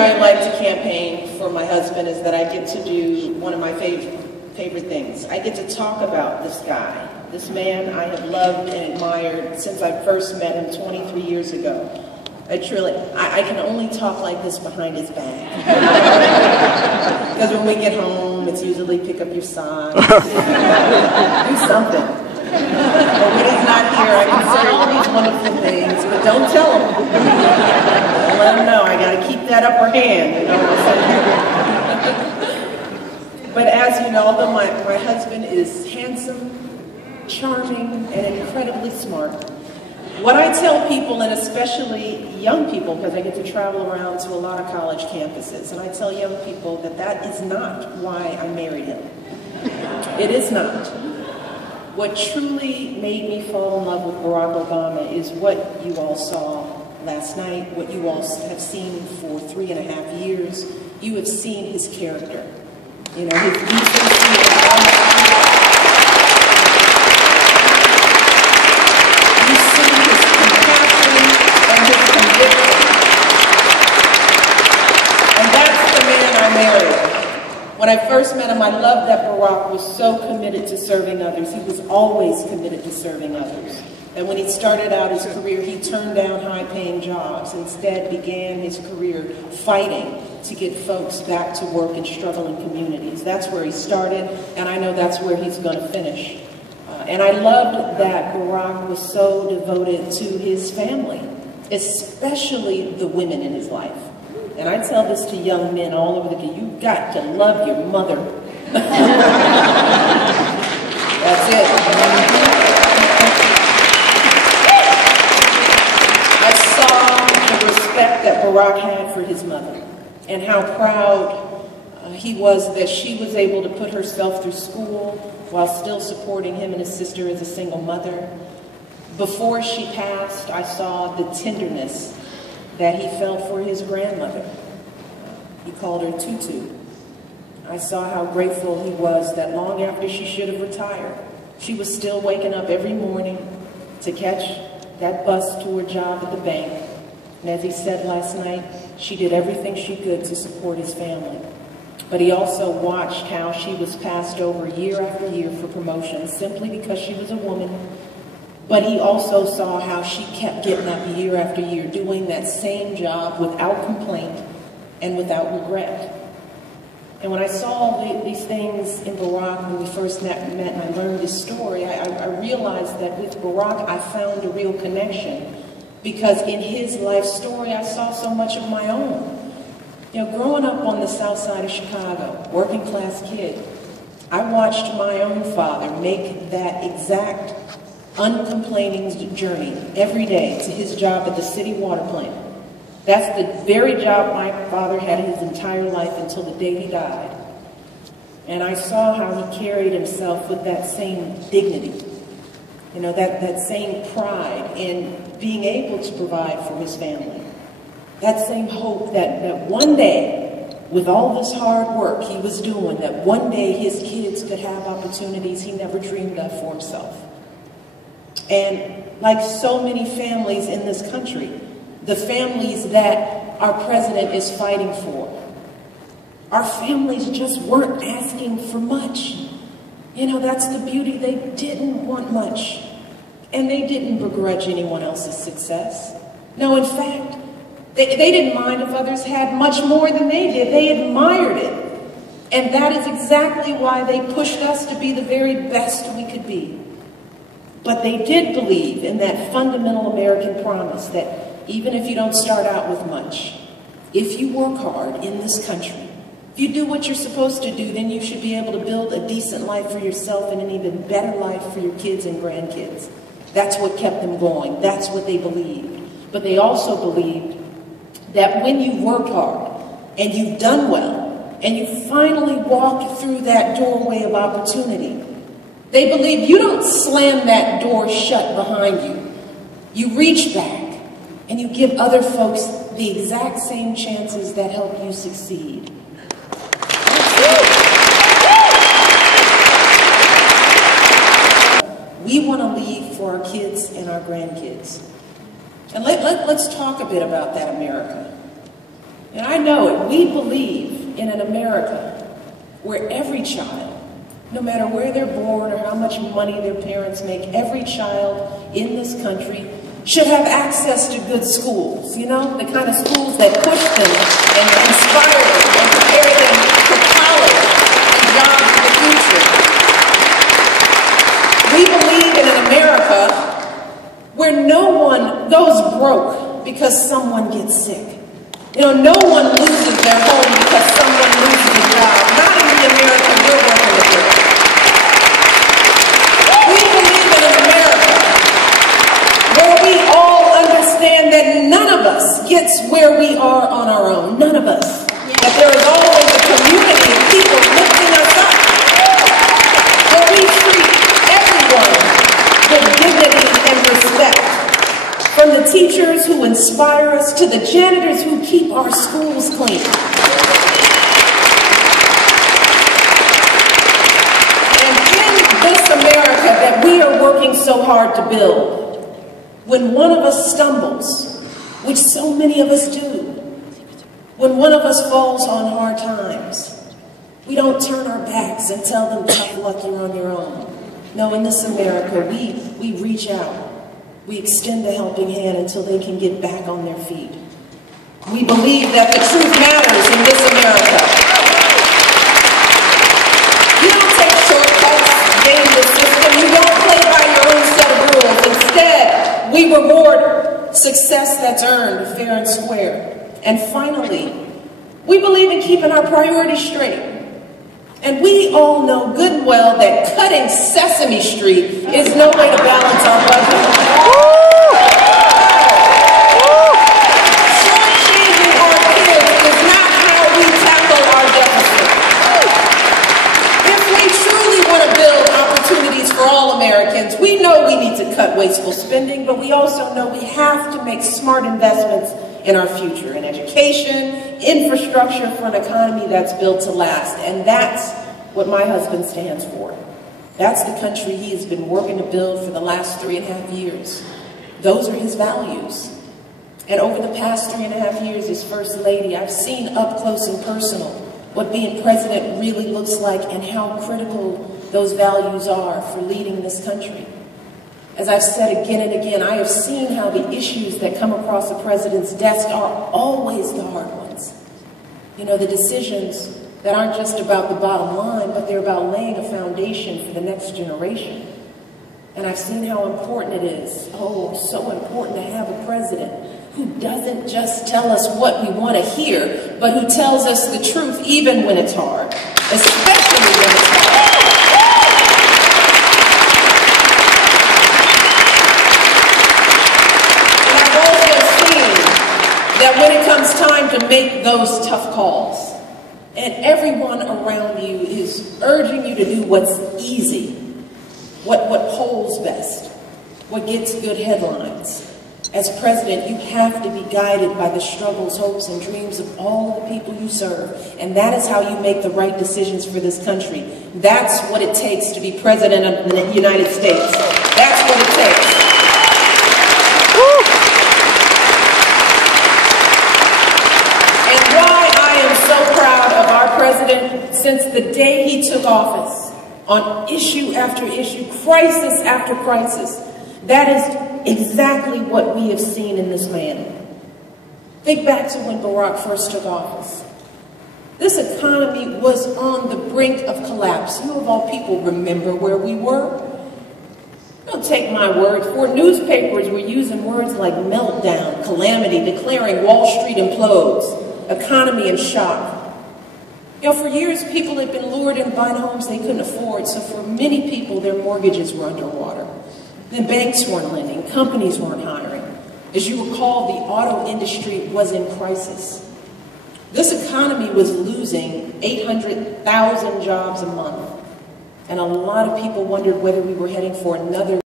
I like to campaign for my husband is that I get to do one of my favorite things. I get to talk about this guy, this man I have loved and admired since I first met him 23 years ago. I can only talk like this behind his back. Because when we get home, it's usually pick up your socks, do something. But when he's not here, I can say all these wonderful things, but don't tell him. Don't let him know. I got to keep that upper hand, you know. But as you know, although my husband is handsome, charming, and incredibly smart, what I tell people, and especially young people, because I get to travel around to a lot of college campuses, and I tell young people that that is not why I married him. It is not. What truly made me fall in love with Barack Obama is what you all saw last night, what you all have seen for 3.5 years. You have seen his character. You know, his decency, you've seen his compassion and his conviction. And that's the man I married. When I first met him, I loved that Barack was so committed to serving others. He was always committed to serving others. And when he started out his career, he turned down high-paying jobs. Instead, began his career fighting to get folks back to work in struggling communities. That's where he started, and I know that's where he's going to finish. And I loved that Barack was so devoted to his family, especially the women in his life. And I tell this to young men all over the country, you've got to love your mother. That's it. I saw the respect that Barack had for his mother and how proud he was that she was able to put herself through school while still supporting him and his sister as a single mother. Before she passed, I saw the tenderness that he felt for his grandmother. He called her Tutu. I saw how grateful he was that long after she should have retired, she was still waking up every morning to catch that bus to her job at the bank. And as he said last night, she did everything she could to support his family. But he also watched how she was passed over year after year for promotion simply because she was a woman. But he also saw how she kept getting up year after year, doing that same job without complaint and without regret. And when I saw these things in Barack when we first met and I learned his story, I realized that with Barack I found a real connection, because in his life story I saw so much of my own. You know, growing up on the south side of Chicago, working class kid, I watched my own father make that exact uncomplaining journey every day to his job at the city water plant. That's the very job my father had his entire life until the day he died. And I saw how he carried himself with that same dignity, you know, that same pride in being able to provide for his family. That same hope that one day, with all this hard work he was doing, that one day his kids could have opportunities he never dreamed of for himself. And like so many families in this country, the families that our president is fighting for, our families just weren't asking for much. You know, that's the beauty. They didn't want much. And they didn't begrudge anyone else's success. No, in fact, they didn't mind if others had much more than they did. They admired it. And that is exactly why they pushed us to be the very best we could be. But they did believe in that fundamental American promise that even if you don't start out with much, if you work hard in this country, if you do what you're supposed to do, then you should be able to build a decent life for yourself and an even better life for your kids and grandkids. That's what kept them going. That's what they believed. But they also believed that when you've worked hard and you've done well and you finally walk through that doorway of opportunity, they believe you don't slam that door shut behind you. You reach back and you give other folks the exact same chances that help you succeed. We want to leave for our kids and our grandkids. And let's talk a bit about that America. And I know it. We believe in an America where every child, no matter where they're born or how much money their parents make, every child in this country should have access to good schools, you know, the kind of schools that push them and inspire them and prepare them for college and jobs in the future. We believe in an America where no one goes broke because someone gets sick. You know, no one loses their home because someone loses a job. Not in the America we're working to build. We believe in an America where we all understand that none of us gets where we are on our own. None of us. That there is always a community of people lifting us up. Where we treat everyone with dignity and respect. From the teachers who inspire us to the janitors who keep our schools clean. And in this America that we are working so hard to build, when one of us stumbles, which so many of us do, when one of us falls on hard times, we don't turn our backs and tell them, tough luck, you're on your own. No, in this America, we reach out. We extend a helping hand until they can get back on their feet. We believe that the truth matters in this America. You don't take shortcuts, game the system. You don't play by your own set of rules. Instead, we reward success that's earned fair and square. And finally, we believe in keeping our priorities straight. And we all know good and well that cutting Sesame Street is no way to balance our budget. Shortchanging our kids is not how we tackle our deficit. If we truly want to build opportunities for all Americans, we know we need to cut wasteful spending, but we also know we have to make smart investments in our future, in education, infrastructure for an economy that's built to last. And that's what my husband stands for. That's the country he has been working to build for the last 3.5 years. Those are his values. And over the past 3.5 years as First Lady, I've seen up close and personal what being president really looks like and how critical those values are for leading this country. As I've said again and again, I have seen how the issues that come across the president's desk are always the hard ones. You know, the decisions that aren't just about the bottom line, but they're about laying a foundation for the next generation. And I've seen how important it is, oh, so important to have a president who doesn't just tell us what we want to hear, but who tells us the truth even when it's hard, especially when it's hard. That when it comes time to make those tough calls, and everyone around you is urging you to do what's easy, what polls best, what gets good headlines. As president, you have to be guided by the struggles, hopes, and dreams of all of the people you serve, and that is how you make the right decisions for this country. That's what it takes to be president of the United States. That's what it takes. President, since the day he took office, on issue after issue, crisis after crisis, that is exactly what we have seen in this man. Think back to when Barack first took office. This economy was on the brink of collapse. You of all people remember where we were. Don't take my word for it. Newspapers were using words like meltdown, calamity, declaring Wall Street implodes, economy in shock. You know, for years, people had been lured into buying homes they couldn't afford, so for many people, their mortgages were underwater. The banks weren't lending, companies weren't hiring. As you recall, the auto industry was in crisis. This economy was losing 800,000 jobs a month, and a lot of people wondered whether we were heading for another